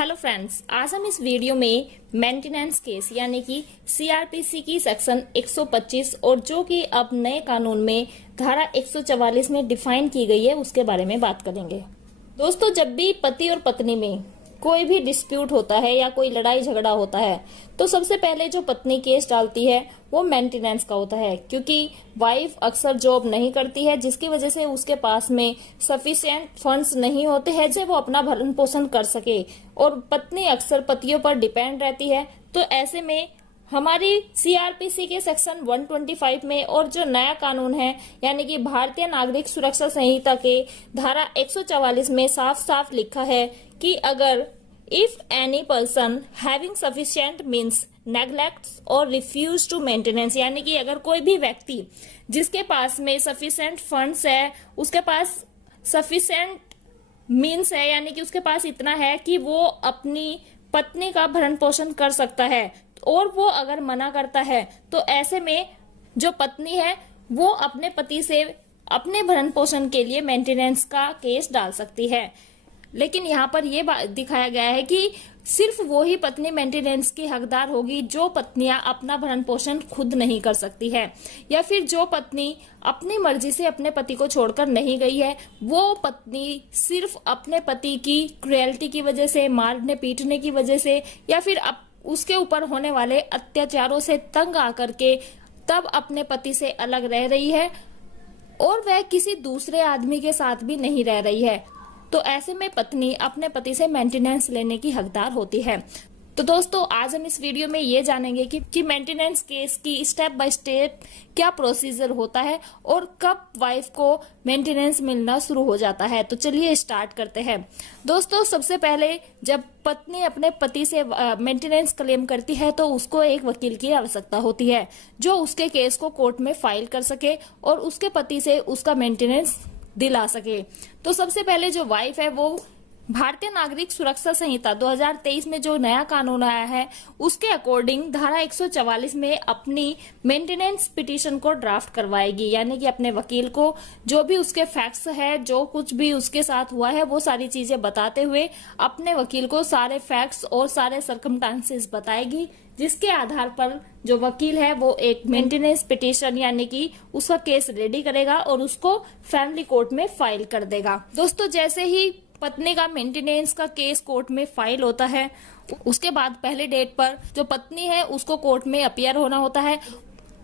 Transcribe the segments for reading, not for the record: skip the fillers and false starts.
Hello friends, आज हम इस वीडियो में मेंटेनेंस केस यानी कि सीआरपीसी की सेक्शन 125 और जो कि अब नए कानून में धारा 144 में डिफाइन की गई है उसके बारे में बात करेंगे। दोस्तों, जब भी पति और पत्नी में कोई भी डिस्प्यूट होता है या कोई लड़ाई झगड़ा होता है तो सबसे पहले जो पत्नी केस डालती है वो मेंटेनेंस का होता है, क्योंकि वाइफ अक्सर जॉब नहीं करती है जिसकी वजह से उसके पास में सफिशिएंट फंड्स नहीं होते हैं जिससे वो अपना भरण पोषण कर सके और पत्नी अक्सर पतियों पर डिपेंड रहती है। तो ऐसे में हमारी सीआरपीसी के सेक्शन 125 में और जो नया कानून है यानी कि भारतीय नागरिक सुरक्षा संहिता के धारा 144 में साफ साफ लिखा है कि अगर if any person having sufficient means neglects और रिफ्यूज टू मेंटेनेंस, यानी कि अगर कोई भी व्यक्ति जिसके पास में सफिशिएंट फंड्स है, उसके पास सफिशिएंट मीन्स है, यानी कि उसके पास इतना है कि वो अपनी पत्नी का भरण पोषण कर सकता है और वो अगर मना करता है तो ऐसे में जो पत्नी है वो अपने पति से अपने भरण पोषण के लिए मेंटेनेंस का केस डाल सकती है। लेकिन यहाँ पर ये दिखाया गया है कि सिर्फ वो ही पत्नी मेंटेनेंस की हकदार होगी जो पत्नियां अपना भरण पोषण खुद नहीं कर सकती है, या फिर जो पत्नी अपनी मर्जी से अपने पति को छोड़कर नहीं गई है, वो पत्नी सिर्फ अपने पति की क्रुएल्टी की वजह से, मारने पीटने की वजह से या फिर उसके ऊपर होने वाले अत्याचारों से तंग आकर के तब अपने पति से अलग रह रही है और वह किसी दूसरे आदमी के साथ भी नहीं रह रही है, तो ऐसे में पत्नी अपने पति से मेंटेनेंस लेने की हकदार होती है। तो दोस्तों, आज हम इस वीडियो में ये जानेंगे कि मेंटेनेंस केस की स्टेप बाय स्टेप क्या प्रोसीजर होता है और कब वाइफ को मेंटेनेंस मिलना शुरू हो जाता है। तो चलिए स्टार्ट करते हैं। दोस्तों, सबसे पहले जब पत्नी अपने पति से मेंटेनेंस क्लेम करती है तो उसको एक वकील की आवश्यकता होती है जो उसके केस को कोर्ट में फाइल कर सके और उसके पति से उसका मेंटेनेंस दिला सके। तो सबसे पहले जो वाइफ है वो भारतीय नागरिक सुरक्षा संहिता 2023 में जो नया कानून आया है उसके अकॉर्डिंग धारा 144 में अपनी मेंटेनेंस पिटीशन को ड्राफ्ट करवाएगी, यानी कि अपने वकील को जो भी उसके फैक्ट्स है, जो कुछ भी उसके साथ हुआ है वो सारी चीजें बताते हुए अपने वकील को सारे फैक्ट्स और सारे सर्कमस्टांसेस बताएगी, जिसके आधार पर जो वकील है वो एक मेंटेनेंस पिटीशन यानी कि उसका केस रेडी करेगा और उसको फैमिली कोर्ट में फाइल कर देगा। दोस्तों, जैसे ही पत्नी का मेंटेनेंस का केस कोर्ट में फाइल होता है उसके बाद पहले डेट पर जो पत्नी है उसको कोर्ट में अपीयर होना होता है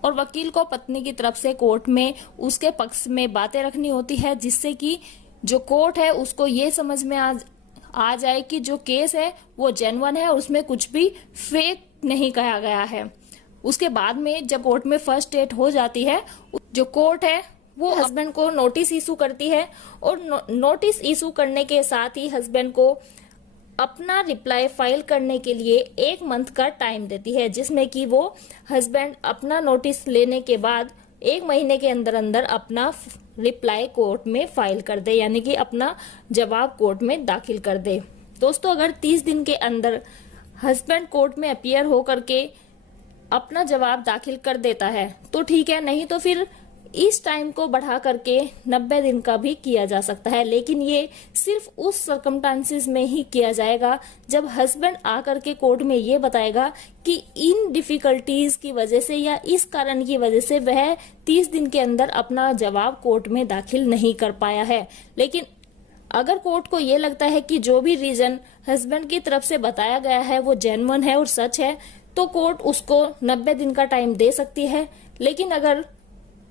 और वकील को पत्नी की तरफ से कोर्ट में उसके पक्ष में बातें रखनी होती है, जिससे कि जो कोर्ट है उसको ये समझ में आ जाए कि जो केस है वो जेन्युइन है और उसमें कुछ भी फेक नहीं कहा गया है। उसके बाद में जब कोर्ट में फर्स्ट डेट हो जाती है, जो कोर्ट है वो हस्बैंड को नोटिस इशू करती है और नोटिस इशू करने के साथ ही हस्बैंड को अपना रिप्लाई फाइल करने के लिए 1 मंथ का टाइम देती है, जिसमें कि वो हस्बैंड अपना नोटिस लेने के बाद 1 महीने के अंदर अंदर अपना रिप्लाई कोर्ट में फाइल कर दे, यानी कि अपना जवाब कोर्ट में दाखिल कर दे। दोस्तों, अगर 30 दिन के अंदर हस्बैंड कोर्ट में अपीयर हो करके अपना जवाब दाखिल कर देता है तो ठीक है, नहीं तो फिर इस टाइम को बढ़ा करके 90 दिन का भी किया जा सकता है, लेकिन ये सिर्फ उस सर्कमस्टांसेस में ही किया जाएगा जब हस्बैंड आकर के कोर्ट में ये बताएगा कि इन डिफिकल्टीज की वजह से या इस कारण की वजह से वह 30 दिन के अंदर अपना जवाब कोर्ट में दाखिल नहीं कर पाया है। लेकिन अगर कोर्ट को ये लगता है कि जो भी रीजन हस्बैंड की तरफ से बताया गया है वो जेन्युइन है और सच है तो कोर्ट उसको 90 दिन का टाइम दे सकती है। लेकिन अगर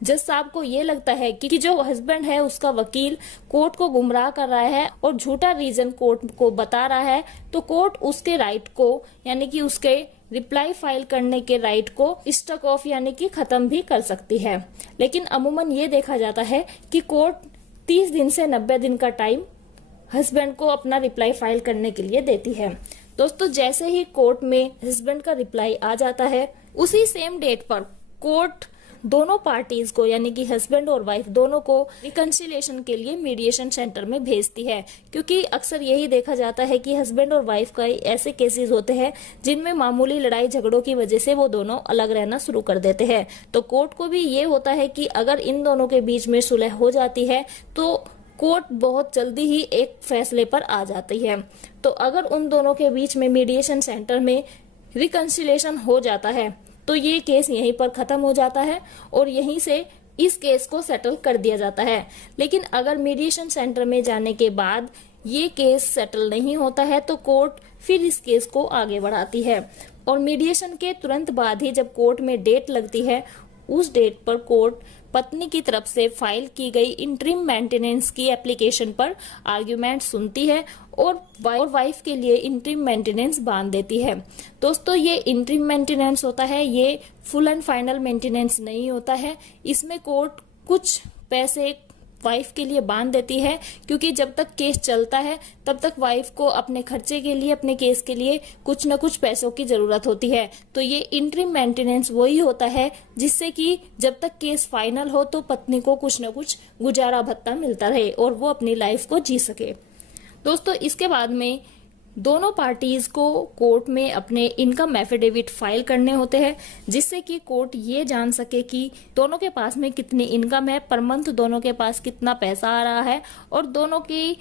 जज साहब को ये लगता है कि जो हस्बैंड है उसका वकील कोर्ट को गुमराह कर रहा है और झूठा रीजन कोर्ट को बता रहा है तो कोर्ट उसके राइट को यानी कि उसके रिप्लाई फाइल करने के राइट को स्टक ऑफ यानी कि खत्म भी कर सकती है। लेकिन अमूमन ये देखा जाता है कि कोर्ट 30 दिन से 90 दिन का टाइम हस्बैंड को अपना रिप्लाई फाइल करने के लिए देती है। दोस्तों, जैसे ही कोर्ट में हस्बैंड का रिप्लाई आ जाता है उसी सेम डेट पर कोर्ट दोनों पार्टीज को यानी कि हस्बैंड और वाइफ दोनों को रिकंसिलिएशन के लिए मीडिएशन सेंटर में भेजती है, क्योंकि अक्सर यही देखा जाता है कि हस्बैंड और वाइफ का ऐसे केसेस होते हैं जिनमें मामूली लड़ाई झगड़ों की वजह से वो दोनों अलग रहना शुरू कर देते हैं। तो कोर्ट को भी ये होता है कि अगर इन दोनों के बीच में सुलह हो जाती है तो कोर्ट बहुत जल्दी ही एक फैसले पर आ जाती है। तो अगर उन दोनों के बीच में मीडिएशन सेंटर में रिकंसिलिएशन हो जाता है तो ये केस यहीं पर खत्म हो जाता है और यहीं से इस केस को सेटल कर दिया जाता है। लेकिन अगर मीडिएशन सेंटर में जाने के बाद ये केस सेटल नहीं होता है तो कोर्ट फिर इस केस को आगे बढ़ाती है और मीडिएशन के तुरंत बाद ही जब कोर्ट में डेट लगती है, उस डेट पर कोर्ट पत्नी की तरफ से फाइल की गई इंटरिम मेंटेनेंस की एप्लीकेशन पर आर्ग्यूमेंट सुनती है और वाइफ के लिए इंटरिम मेंटेनेंस बांध देती है। दोस्तों, ये इंटरिम मेंटेनेंस होता है, ये फुल एंड फाइनल मेंटेनेंस नहीं होता है। इसमें कोर्ट कुछ पैसे वाइफ के लिए बांध देती है, क्योंकि जब तक केस चलता है तब तक वाइफ को अपने खर्चे के लिए, अपने केस के लिए कुछ न कुछ पैसों की जरूरत होती है। तो ये इंटरिम मेंटेनेंस वही होता है जिससे कि जब तक केस फाइनल हो तो पत्नी को कुछ न कुछ गुजारा भत्ता मिलता रहे और वो अपनी लाइफ को जी सके। दोस्तों, इसके बाद में दोनों पार्टीज को कोर्ट में अपने इनकम एफिडेविट फाइल करने होते हैं, जिससे कि कोर्ट ये जान सके कि दोनों के पास में कितनी इनकम है, पर मंथ दोनों के पास कितना पैसा आ रहा है और दोनों की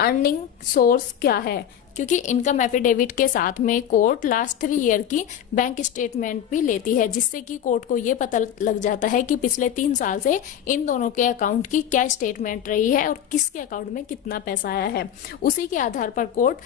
अर्निंग सोर्स क्या है। क्योंकि इनकम एफिडेविट के साथ में कोर्ट लास्ट 3 ईयर की बैंक स्टेटमेंट भी लेती है, जिससे कि कोर्ट को ये पता लग जाता है कि पिछले 3 साल से इन दोनों के अकाउंट की क्या स्टेटमेंट रही है और किसके अकाउंट में कितना पैसा आया है। उसी के आधार पर कोर्ट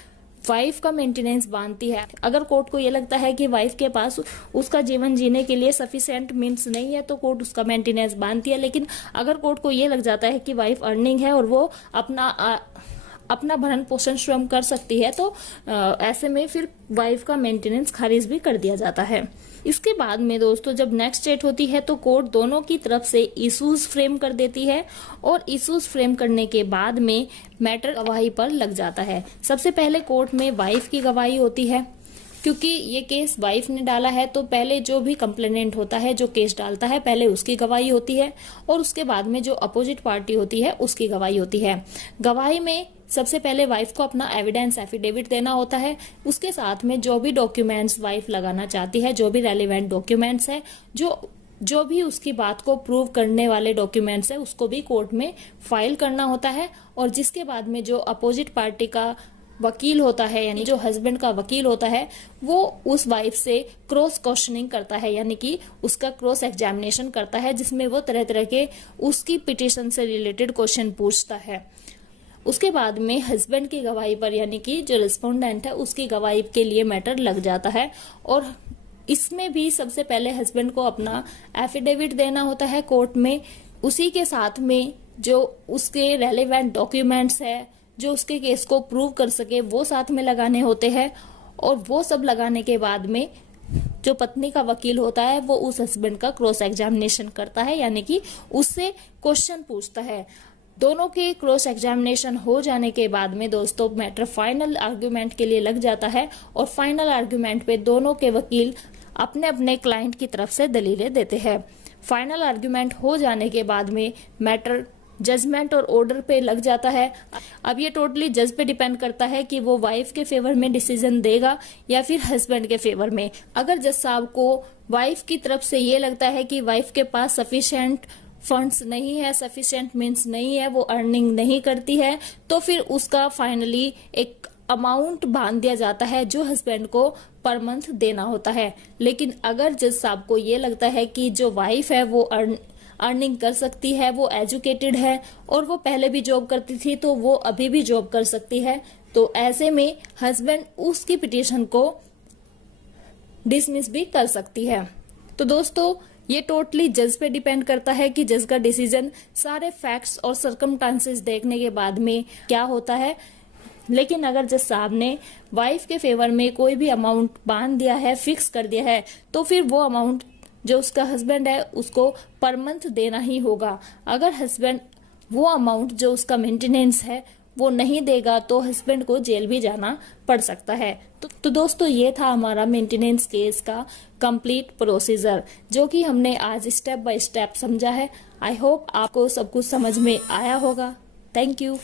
वाइफ का मेंटेनेंस बांधती है। अगर कोर्ट को ये लगता है कि वाइफ के पास उसका जीवन जीने के लिए सफिशिएंट मींस नहीं है तो कोर्ट उसका मेंटेनेंस बांधती है। लेकिन अगर कोर्ट को ये लग जाता है कि वाइफ अर्निंग है और वो अपना भरण पोषण स्वयं कर सकती है तो ऐसे में फिर वाइफ का मेंटेनेंस खारिज भी कर दिया जाता है। इसके बाद में दोस्तों, जब नेक्स्ट डेट होती है तो कोर्ट दोनों की तरफ से इश्यूज फ्रेम कर देती है और इश्यूज फ्रेम करने के बाद में मैटर गवाही पर लग जाता है। सबसे पहले कोर्ट में वाइफ की गवाही होती है, क्योंकि ये केस वाइफ ने डाला है तो पहले जो भी कंप्लेनेंट होता है, जो केस डालता है, पहले उसकी गवाही होती है और उसके बाद में जो अपोजिट पार्टी होती है उसकी गवाही होती है। गवाही में सबसे पहले वाइफ को अपना एविडेंस एफिडेविट देना होता है। उसके साथ में जो भी डॉक्यूमेंट्स वाइफ लगाना चाहती है, जो भी रेलिवेंट डॉक्यूमेंट्स है, जो भी उसकी बात को प्रूव करने वाले डॉक्यूमेंट्स है, उसको भी कोर्ट में फाइल करना होता है। और जिसके बाद में जो अपोजिट पार्टी का वकील होता है, यानी जो हस्बैंड का वकील होता है, वो उस वाइफ से क्रॉस क्वेश्चनिंग करता है, यानी कि उसका क्रॉस एग्जामिनेशन करता है, जिसमें वो तरह तरह के उसकी पिटीशन से रिलेटेड क्वेश्चन पूछता है। उसके बाद में हस्बैंड की गवाही पर, यानी कि जो रिस्पोंडेंट है उसकी गवाही के लिए मैटर लग जाता है और इसमें भी सबसे पहले हस्बैंड को अपना एफिडेविट देना होता है कोर्ट में। उसी के साथ में जो उसके रेलेवेंट डॉक्यूमेंट्स है, जो उसके केस को प्रूव कर सके, वो साथ में लगाने होते हैं। और वो सब लगाने के बाद में जो पत्नी का वकील होता है वो उस हस्बैंड का क्रॉस एग्जामिनेशन करता है, यानी कि उससे क्वेश्चन पूछता है। दोनों के क्रॉस एग्जामिनेशन हो जाने के बाद में दोस्तों मैटर फाइनल आर्ग्यूमेंट के लिए लग जाता है और फाइनल आर्ग्यूमेंट पे दोनों के वकील अपने अपने क्लाइंट की तरफ से दलीलें देते हैं। फाइनल आर्ग्यूमेंट हो जाने के बाद में मैटर जजमेंट और ऑर्डर पे लग जाता है। अब ये टोटली जज पे डिपेंड करता है कि वो वाइफ के फेवर में डिसीजन देगा या फिर हस्बैंड के फेवर में। अगर जज साहब को वाइफ की तरफ से ये लगता है कि वाइफ के पास सफिशिएंट फंड्स नहीं है, सफिशिएंट मींस नहीं है, वो अर्निंग नहीं करती है, तो फिर उसका फाइनली एक अमाउंट बांध दिया जाता है जो हस्बैंड को पर मंथ देना होता है। लेकिन अगर जज साहब को ये लगता है कि जो वाइफ है वो अर्निंग कर सकती है, वो एजुकेटेड है और वो पहले भी जॉब करती थी तो वो अभी भी जॉब कर सकती है, तो ऐसे में हस्बैंड उसकी पिटीशन को डिसमिस भी कर सकती है। तो दोस्तों ये टोटली जज पे डिपेंड करता है कि जज का डिसीजन सारे फैक्ट्स और सर्कमस्टांसेस देखने के बाद में क्या होता है। लेकिन अगर जज साहब ने वाइफ के फेवर में कोई भी अमाउंट बांध दिया है, फिक्स कर दिया है, तो फिर वो अमाउंट जो उसका हस्बैंड है उसको पर मंथ देना ही होगा। अगर हस्बैंड वो अमाउंट जो उसका मेंटेनेंस है वो नहीं देगा तो हस्बैंड को जेल भी जाना पड़ सकता है। तो दोस्तों ये था हमारा मेंटेनेंस केस का कंप्लीट प्रोसीजर, जो कि हमने आज स्टेप बाय स्टेप समझा है। आई होप आपको सब कुछ समझ में आया होगा। Thank you.